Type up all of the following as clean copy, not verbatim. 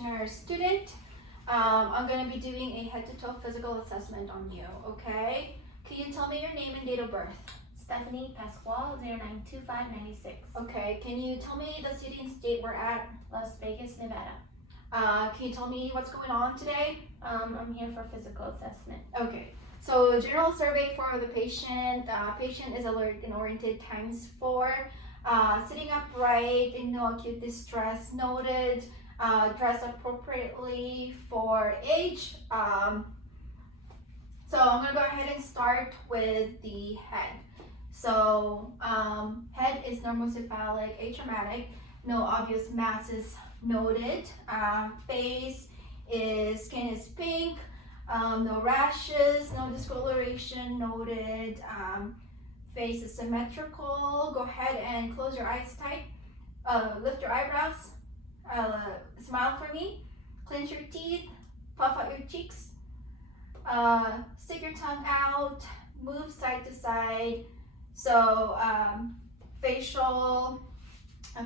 practitioner student. I'm going to be doing a head-to-toe physical assessment on you, okay? Can you tell me your name and date of birth? Stephanie Pascual, 092596. Okay, can you tell me the city and state we're at? Las Vegas, Nevada. Can you tell me what's going on today? I'm here for physical assessment. Okay, so general survey for the patient. Patient is alert and oriented ×4. Sitting upright and no acute distress noted. Dress appropriately for age. So I'm gonna go ahead and start with the head. So head is normocephalic, atraumatic, no obvious masses noted. Face is, skin is pink, no rashes, no discoloration noted. Face is symmetrical. Go ahead and close your eyes tight. Lift your eyebrows. Smile for me. Clench your teeth. Puff out your cheeks. Stick your tongue out. Move side to side. So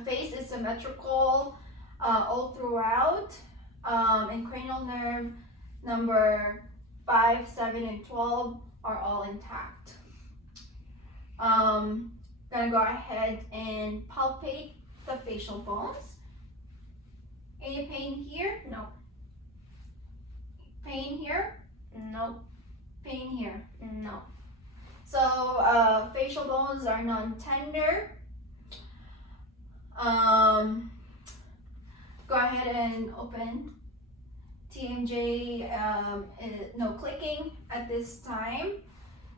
face is symmetrical all throughout. And cranial nerve number 5, 7, and 12 are all intact. Gonna go ahead and palpate the facial bones. Any pain here? No. Pain here? No. Pain here? No. So facial bones are non-tender. Go ahead and open TMJ. No clicking at this time.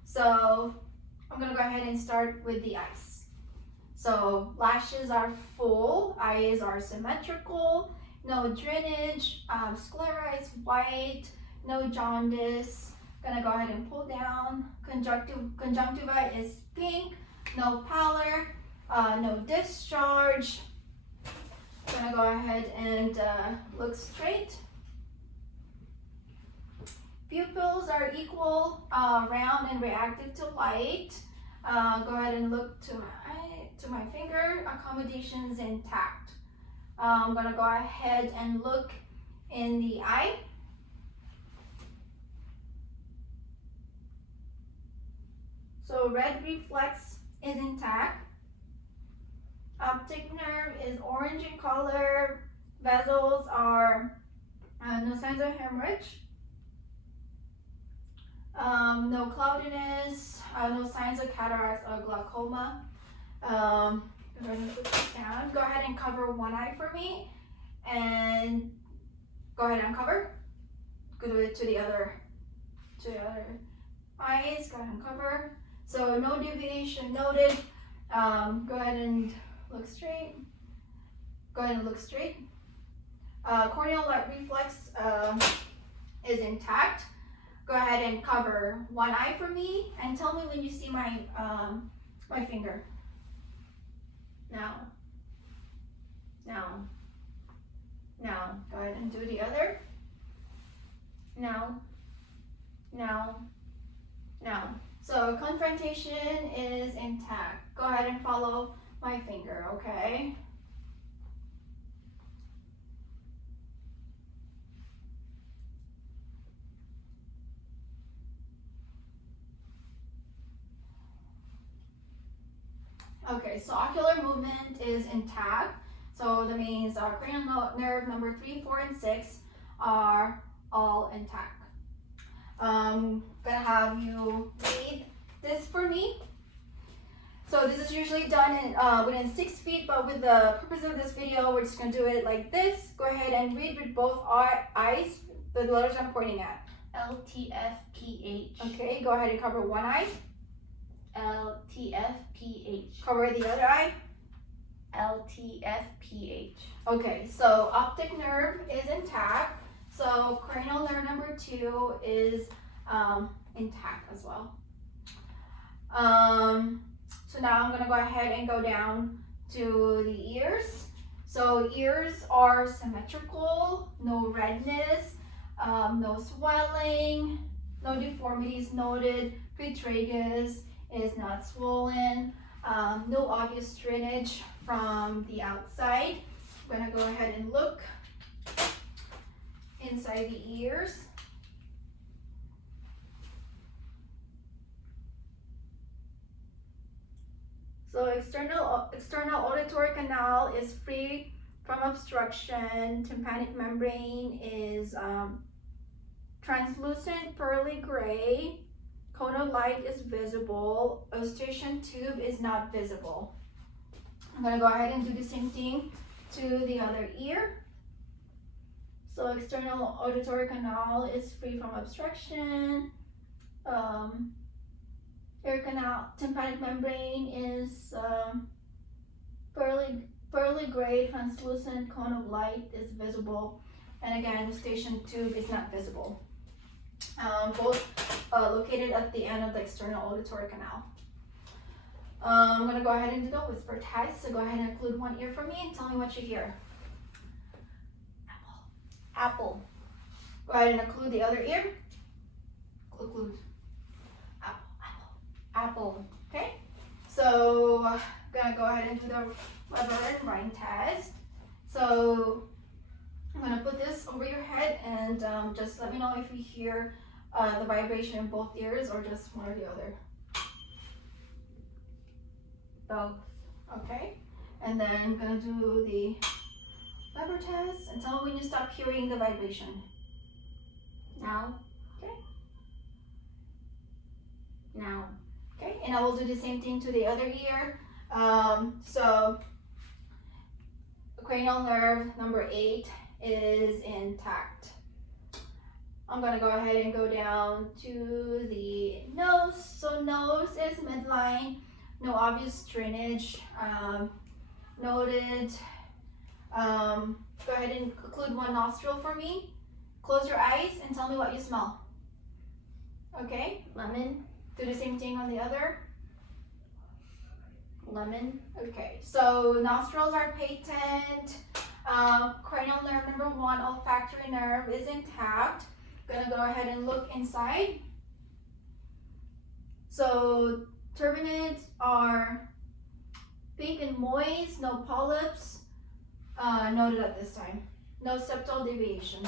So I'm gonna go ahead and start with the eyes. So lashes are full, eyes are symmetrical, no drainage, sclera is white, no jaundice. Gonna go ahead and pull down. Conjunctiva is pink, no pallor, no discharge. Gonna go ahead and look straight. Pupils are equal, round and reactive to light. Go ahead and look to my finger. Accommodations intact. I'm gonna go ahead and look in the eye. So red reflex is intact. Optic nerve is orange in color. Vessels are no signs of hemorrhage. No cloudiness, no signs of cataracts or glaucoma. I'm going to put this down. Go ahead and cover one eye for me, and go ahead and uncover. Go to the other eyes. Go ahead and cover. So no deviation noted. Go ahead and look straight. Go ahead and look straight. Corneal light reflex is intact. Go ahead and cover one eye for me and tell me when you see my my finger. Now. Go ahead and do the other. Now. So confrontation is intact. Go ahead and follow my finger, okay? Okay, so ocular movement is intact. So that means our cranial nerve number 3, 4, and 6 are all intact. I'm gonna have you read this for me. So this is usually done in, within 6 feet, but with the purpose of this video, we're just gonna do it like this. Go ahead and read with both our eyes the letters I'm pointing at. LTFPH. Okay, go ahead and cover one eye. LTFPH. Cover the other eye. LTFPH. Okay, so optic nerve is intact. So cranial nerve number 2 is intact as well. So now I'm gonna go ahead and go down to the ears. So ears are symmetrical, no redness, no swelling, no deformities noted. Pretragus is not swollen, no obvious drainage from the outside. I'm gonna go ahead and look inside the ears. So external auditory canal is free from obstruction. Tympanic membrane is translucent pearly gray. Cone of light is visible. Eustachian tube is not visible. I'm gonna go ahead and do the same thing to the other ear. So external auditory canal is free from obstruction. Ear canal, tympanic membrane is pearly gray, translucent. Cone of light is visible, and again, eustachian tube is not visible. Both located at the end of the external auditory canal. I'm gonna go ahead and do the whisper test. So go ahead and include one ear for me and tell me what you hear. Apple. Apple. Go ahead and include the other ear. Include. Apple. Apple. Apple. Okay. So I'm gonna go ahead and do the Weber and Rhine test. So I'm gonna put this over your head and just let me know if you hear the vibration in both ears or just one or the other. Both. Okay, and then I'm gonna do the Weber test and tell me when you stop hearing the vibration. Now. Okay. Now. Okay, and I will do the same thing to the other ear. So cranial nerve number 8 is intact. I'm gonna go ahead and go down to the nose. So nose is midline, no obvious drainage noted. Go ahead and include one nostril for me. Close your eyes and tell me what you smell. Okay, Lemon. do the same thing on the other. Lemon. Okay, so nostrils are patent. Cranial nerve number 1, olfactory nerve is intact. Gonna go ahead and look inside. So turbinates are pink and moist, no polyps noted at this time. No septal deviation.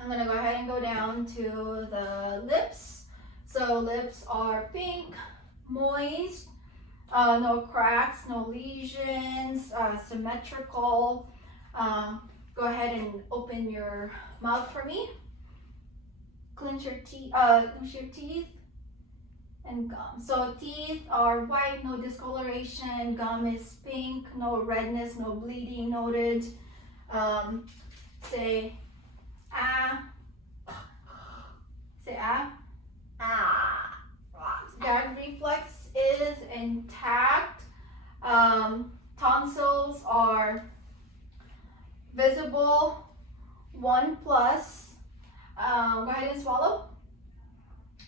I'm gonna go ahead and go down to the lips. So lips are pink, moist, no cracks, no lesions, symmetrical. Go ahead and open your mouth for me. Clench your teeth and gum. So teeth are white, no discoloration. Gum is pink, no redness, no bleeding noted. Say ah. Say ah. Ah. Gag reflex is intact. Tonsils are visible, 1+. Go ahead and swallow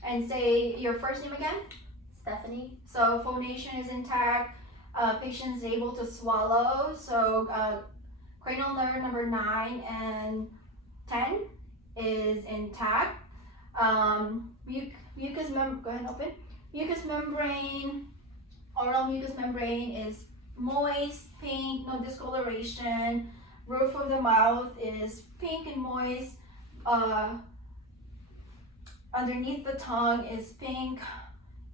and say your first name again. Stephanie. So phonation is intact. Patient is able to swallow. So cranial nerve number 9 and 10 is intact. Mucous membrane. Go ahead and open. Mucous membrane. Oral mucous membrane is moist, pink, no discoloration. Roof of the mouth is pink and moist. Underneath the tongue is pink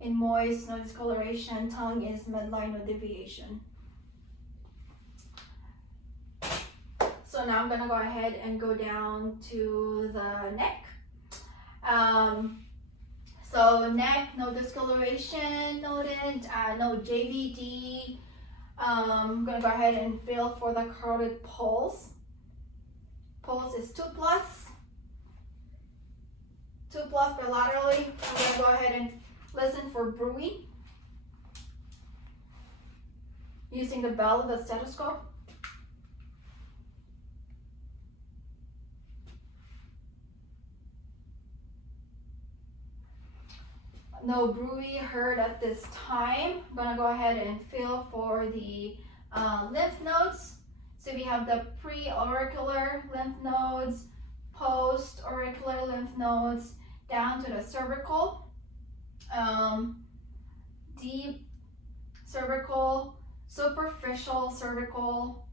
and moist, no discoloration. Tongue is midline, no deviation. So now I'm gonna go ahead and go down to the neck. So neck, no discoloration noted, no JVD. I'm gonna go ahead and feel for the carotid pulse. Pulse is 2+. 2+ bilaterally. I'm gonna go ahead and listen for bruit using the bell of the stethoscope. No bruit heard at this time. I'm gonna go ahead and feel for the lymph nodes. So we have the pre-auricular lymph nodes, post-auricular lymph nodes, down to the cervical, deep cervical, superficial cervical,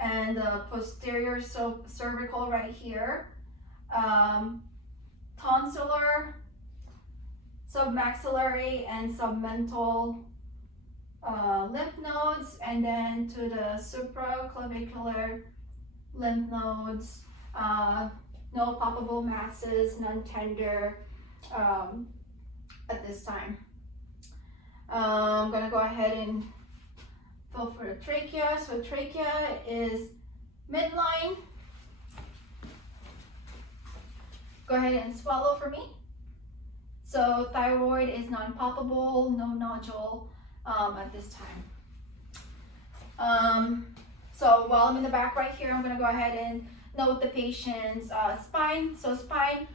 and the posterior cervical right here, tonsillar, submaxillary, and submental lymph nodes, and then to the supraclavicular lymph nodes. No palpable masses, none tender at this time. I'm gonna go ahead and feel for the trachea. So trachea is midline. Go ahead and swallow for me. So thyroid is non-palpable, no nodule at this time. So while I'm in the back right here, I'm gonna go ahead and note the patient's spine. So spine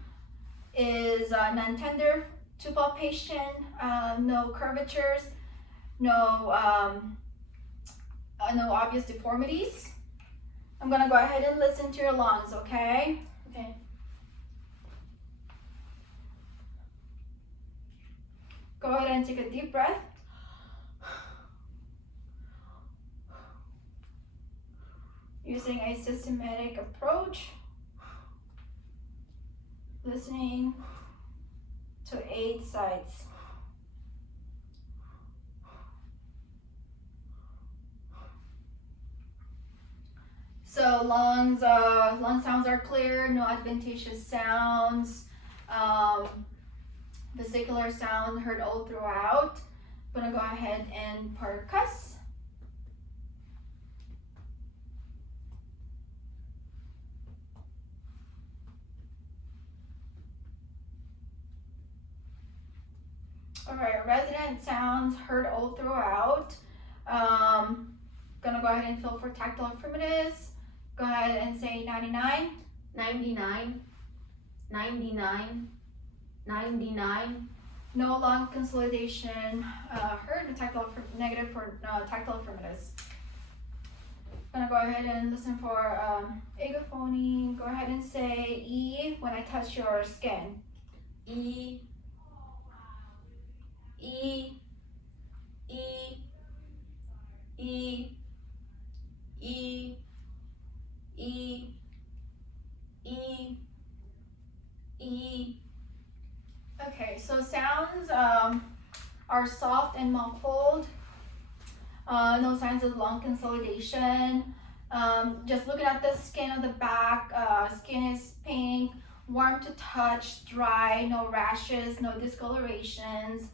is non-tender to palpation, no curvatures, no obvious deformities. I'm gonna go ahead and listen to your lungs, okay? Okay. Go ahead and take a deep breath. Using a systematic approach, listening to 8 sides. So lung sounds are clear, no adventitious sounds. Vesicular sound heard all throughout. I'm gonna go ahead and percuss. All right, resonant sounds heard all throughout. Gonna go ahead and feel for tactile affirmatives. Go ahead and say 99. 99. 99. 99. No lung consolidation heard. Negative for tactile affirmatives. Gonna go ahead and listen for agophony. Go ahead and say E when I touch your skin. E. E. E. E. E. E. E. E. Okay, so sounds are soft and muffled. No signs of lung consolidation. Just looking at the skin of the back, skin is pink, warm to touch, dry, no rashes, no discolorations,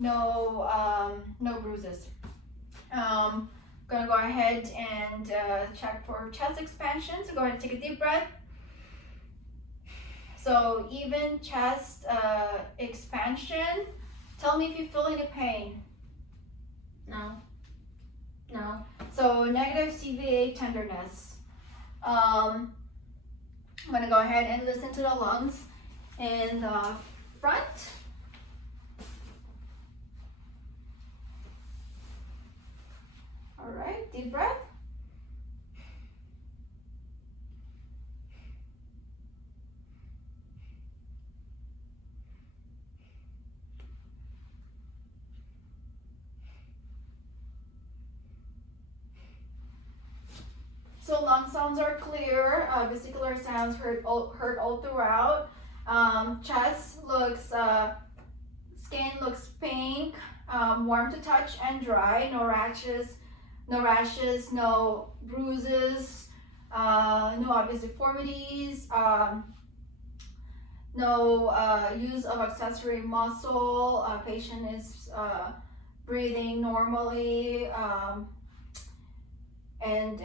no bruises. Gonna go ahead and check for chest expansion. So go ahead and take a deep breath. So even chest expansion. Tell me if you feel any pain. No. No. So negative CVA tenderness. I'm gonna go ahead and listen to the lungs in the front. All right, deep breath. So lung sounds are clear, vesicular sounds heard all throughout. Chest looks, skin looks pink, warm to touch and dry, no rashes, no bruises, no obvious deformities, no use of accessory muscle, patient is breathing normally, and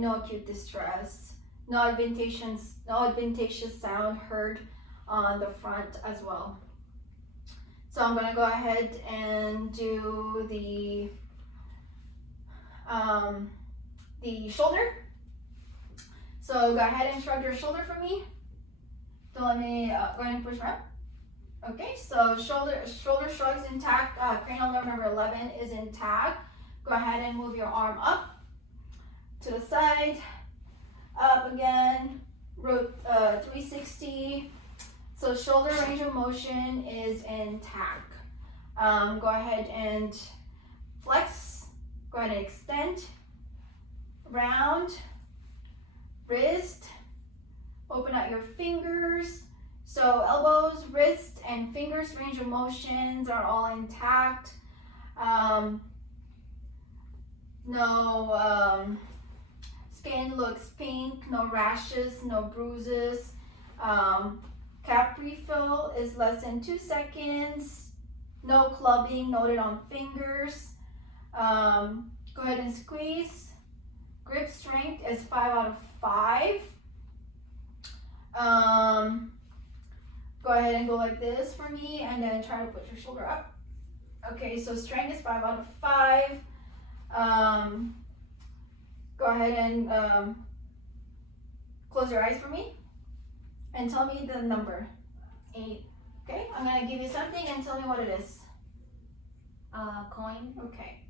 no acute distress, no adventitious sound heard on the front as well. So I'm gonna go ahead and do the shoulder. So go ahead and shrug your shoulder for me. Don't let me go ahead and push up. Okay, so shoulder shrugs intact. Cranial nerve number 11 is intact. Go ahead and move your arm up to the side, up again, 360. So shoulder range of motion is intact. Go ahead and flex. Go ahead and extend. round, wrist, open out your fingers. So elbows, wrist, and fingers range of motions are all intact. No skin looks pink, no rashes, no bruises. Cap refill is less than 2 seconds. No clubbing noted on fingers. Go ahead and squeeze. Grip strength is 5 out of 5. Go ahead and go like this for me and then try to put your shoulder up. Okay, so strength is 5 out of 5. Go ahead and close your eyes for me and tell me the number. 8. Okay, I'm gonna give you something and tell me what it is. Coin. Okay,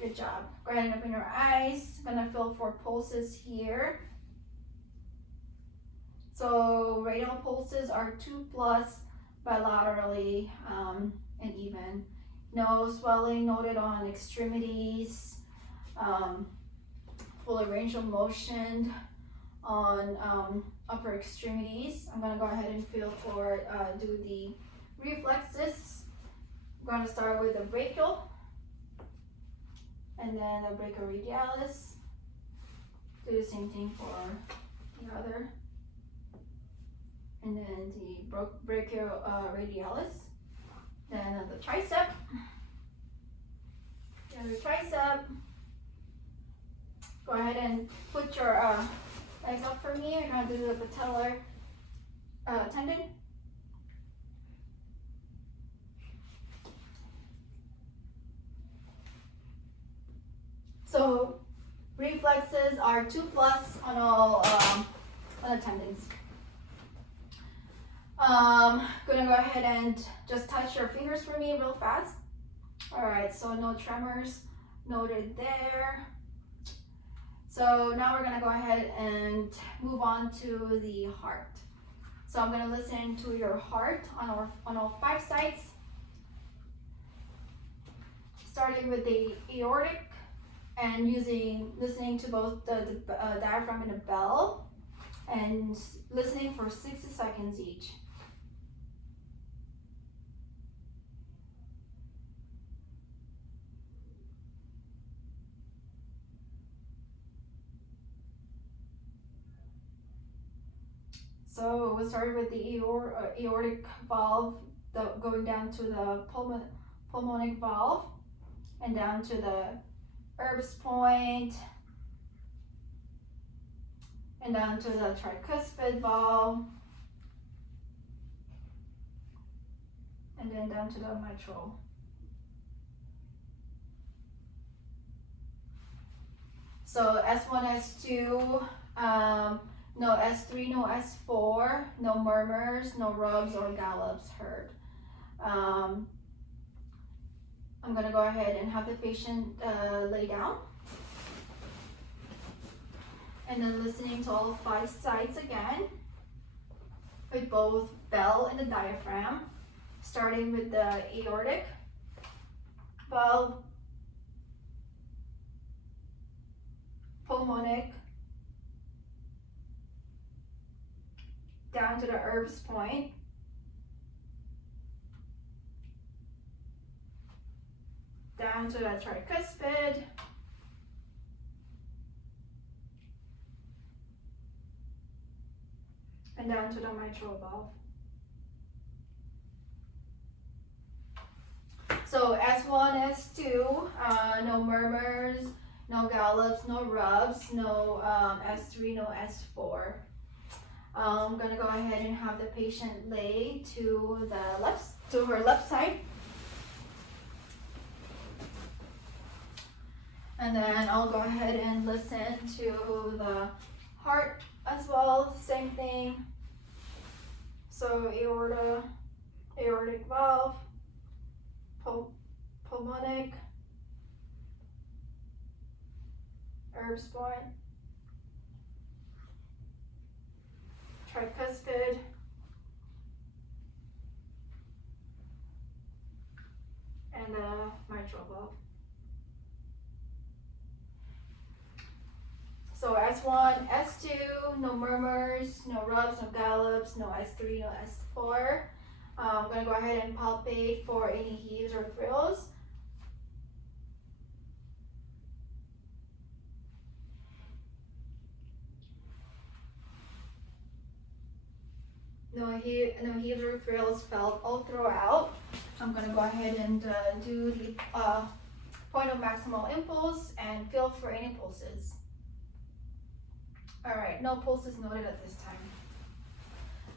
good job. Go ahead and open your eyes. I'm gonna feel for pulses here. So radial pulses are 2+ bilaterally and even. No swelling noted on extremities. Full range of motion on upper extremities. I'm gonna go ahead and feel for do the reflexes. I'm gonna start with the brachial and then the brachioradialis. Do the same thing for the other. And then the brachioradialis. Then the tricep. The other tricep. Go ahead and put your legs up for me. You're gonna do the patellar tendon. So reflexes are 2+ on all on the tendons. Gonna go ahead and just touch your fingers for me real fast. All right, so no tremors noted there. So now we're gonna go ahead and move on to the heart. So I'm gonna listen to your heart on all 5 sides, starting with the aortic and listening to both the diaphragm and the bell, and listening for 60 seconds each. So we started with the aortic valve, going down to the pulmonic valve, and down to the Erb's point, and down to the tricuspid valve, and then down to the mitral. So S1, S2, no S3, no S4, no murmurs, no rubs or gallops heard. I'm gonna go ahead and have the patient lay down. And then listening to all 5 sides again, with both bell and the diaphragm, starting with the aortic valve, pulmonic, down to the Erb's point, down to the tricuspid, and down to the mitral valve. So S1, S2, no murmurs, no gallops, no rubs, no S3, no S4. I'm gonna go ahead and have the patient lay to her left side. And then I'll go ahead and listen to the heart as well, same thing. So aorta, aortic valve, pulmonic, Erb's point, tricuspid, and the mitral valve. S1, S2, no murmurs, no rubs, no gallops, no S3, no S4. I'm gonna go ahead and palpate for any heaves or thrills. No heaves or thrills felt all throughout. I'm gonna go ahead and do the point of maximal impulse and feel for any pulses. All right, no pulses noted at this time.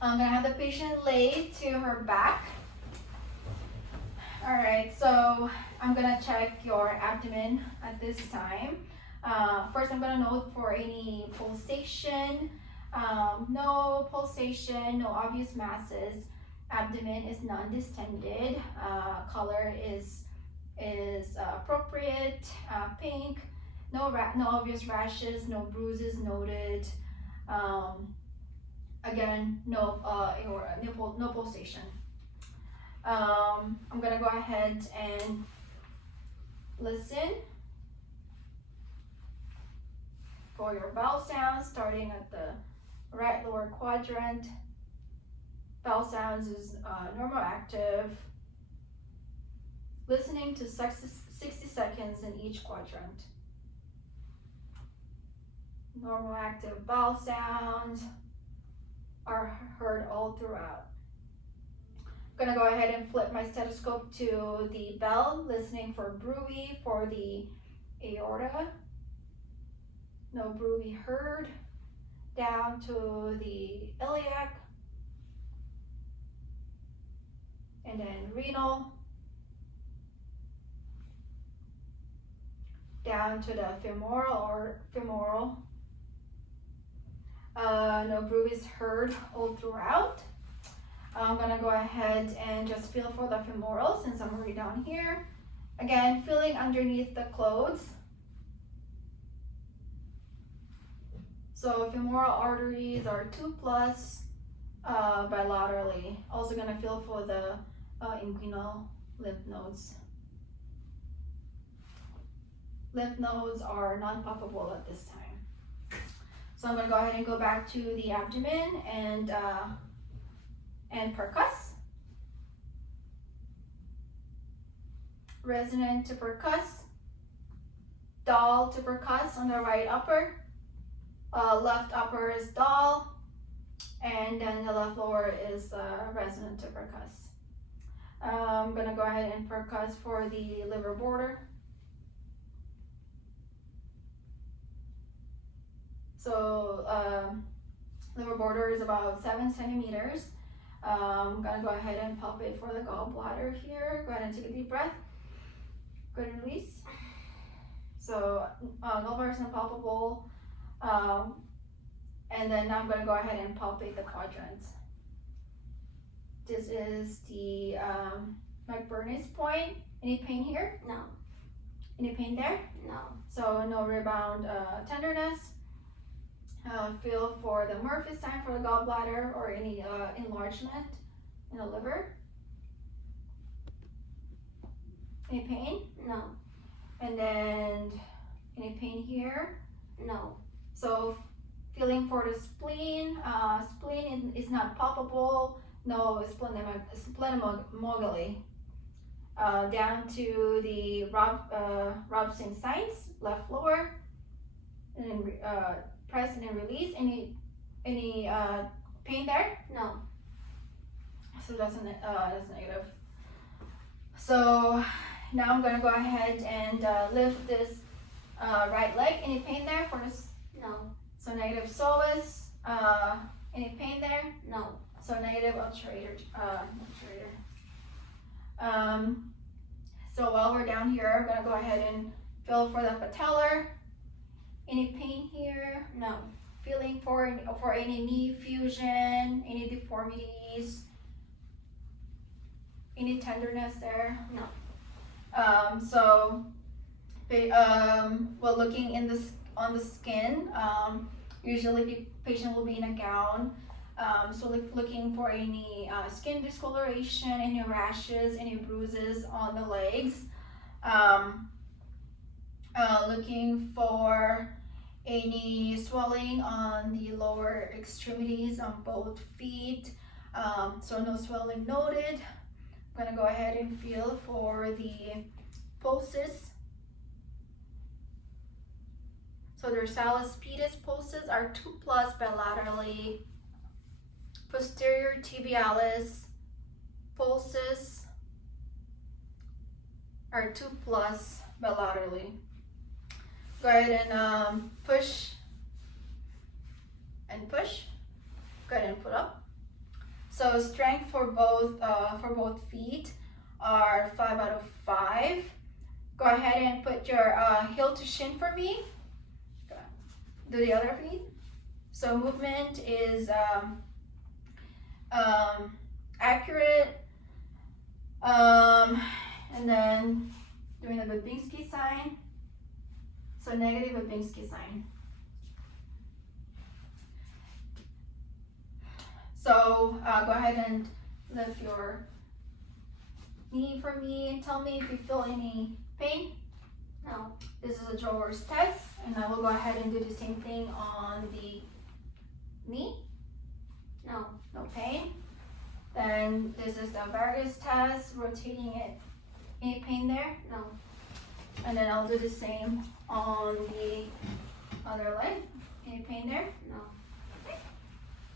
I'm gonna have the patient lay to her back. All right, so I'm gonna check your abdomen at this time. First, I'm gonna note for any pulsation. No pulsation, no obvious masses. Abdomen is non-distended. Color is appropriate, pink. No obvious rashes, no bruises noted. Again, no pulsation. I'm gonna go ahead and listen for your vowel sounds, starting at the right lower quadrant. Vowel sounds is normal active. Listening to 60 seconds in each quadrant. Normal active vowel sounds are heard all throughout. I'm gonna go ahead and flip my stethoscope to the bell, listening for bruit for the aorta. No bruit heard. Down to the iliac. And then renal. Down to the femoral. No bruit is heard all throughout. I'm gonna go ahead and just feel for the femoral since I'm already down here. Again, feeling underneath the clothes. So femoral arteries are 2+ bilaterally. Also gonna feel for the inguinal lymph nodes. Lymph nodes are non-palpable at this time. So I'm gonna go ahead and go back to the abdomen and percuss. Resonant to percuss. Dull to percuss on the right upper. Left upper is dull, and then the left lower is resonant to percuss. I'm gonna go ahead and percuss for the liver border. So liver border is about 7 centimeters. I'm gonna go ahead and palpate for the gallbladder here. Go ahead and take a deep breath. Go ahead and release. So gallbladder is unpalpable. And then now I'm gonna go ahead and palpate the quadrants. This is the McBurney's point. Any pain here? No. Any pain there? No. So no rebound tenderness. Feel for the Murphy sign for the gallbladder or any enlargement in the liver. Any pain? No. And then any pain here? No. So feeling for the spleen. Spleen is not palpable. No splenomegaly. Down to the Robson signs, left lower, and then press and then release. Any pain there? No. So that's negative. So now I'm gonna go ahead and lift this right leg. Any pain there for this? No. So negative psoas. Any pain there? No. So negative obturator. So while we're down here, I'm gonna go ahead and feel for the patellar. Any pain here? No. Feeling for any knee fusion, any deformities, any tenderness there? No. So well, looking on the skin, usually the patient will be in a gown. So looking for any skin discoloration, any rashes, any bruises on the legs. Looking for any swelling on the lower extremities on both feet. So no swelling noted. I'm gonna go ahead and feel for the pulses. So the dorsalis pedis pulses are 2+ bilaterally. Posterior tibialis pulses are 2+ bilaterally. Go ahead and push and push. Go ahead and put up. So strength for both feet are 5 out of 5. Go ahead and put your heel to shin for me. Do the other feet. So movement is accurate. And then doing the Babinski sign. So negative Babinski sign. So go ahead and lift your knee for me. Tell me if you feel any pain. No. This is a drawer's test, and I will go ahead and do the same thing on the knee. No. No pain. Then this is the Vargas test, rotating it. Any pain there? No. And then I'll do the same on the other leg. Any pain there? No. Okay.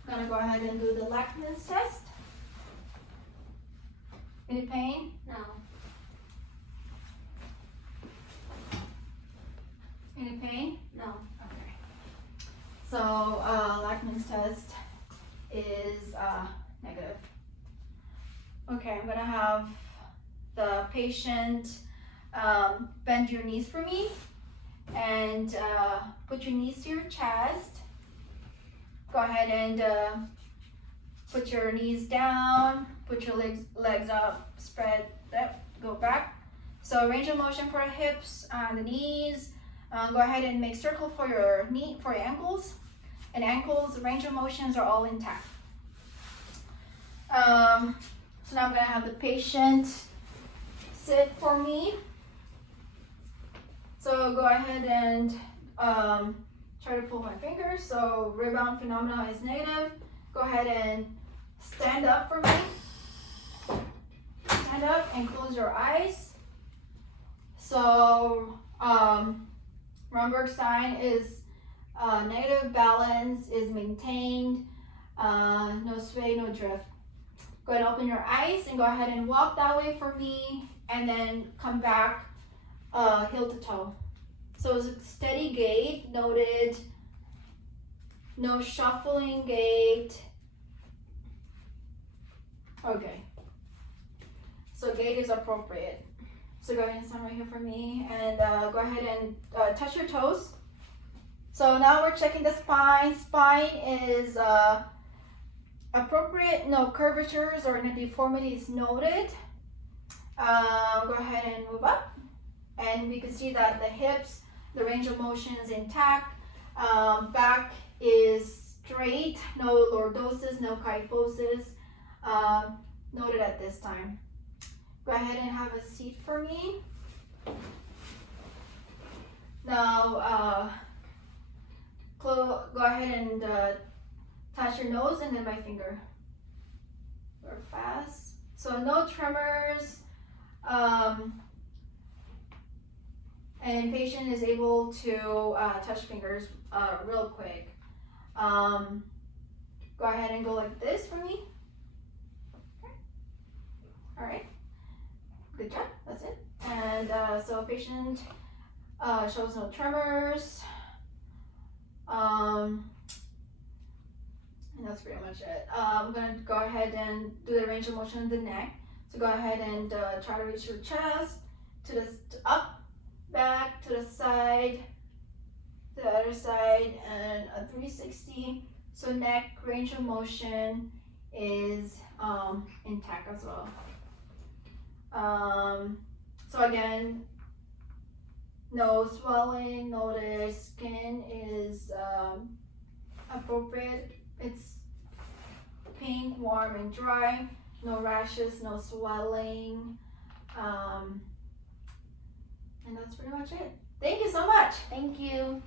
I'm gonna go ahead and do the Lachman's test. Any pain? No. Any pain? No. Okay. So Lachman's test is negative. Okay, I'm gonna have the patient bend your knees for me and put your knees to your chest. Go ahead and put your knees down, put your legs up, spread up, go back. So range of motion for the hips and the knees. Go ahead and make circle for your knee, for your ankles. And ankles, range of motions are all intact. So now I'm gonna have the patient sit for me. So go ahead and try to pull my fingers. So rebound phenomena is negative. Go ahead and stand up for me. Stand up and close your eyes. So Romberg sign is negative, balance is maintained, no sway, no drift. Go ahead and open your eyes and go ahead and walk that way for me and then come back heel to toe. So it's a steady gait, noted, no shuffling gait. Okay, so gait is appropriate. So go ahead and stand right here for me and go ahead and touch your toes. So now we're checking the spine. Spine is appropriate, no curvatures or no deformities noted. Go ahead and move up. And we can see that the hips, the range of motion is intact. Back is straight, no lordosis, no kyphosis noted at this time. Go ahead and have a seat for me. Now, go ahead and touch your nose and then my finger. We're fast. So no tremors. And patient is able to touch fingers real quick. Go ahead and go like this for me. Okay. All right. Good job. That's it. And so patient shows no tremors. And that's pretty much it. I'm gonna go ahead and do the range of motion of the neck. So go ahead and try to reach your chest to the up, back, to the side, to the other side, and a 360. So neck range of motion is intact as well. So again, no swelling, notice skin is appropriate. It's pink, warm, and dry. No rashes, no swelling. And that's pretty much it. Thank you so much. Thank you.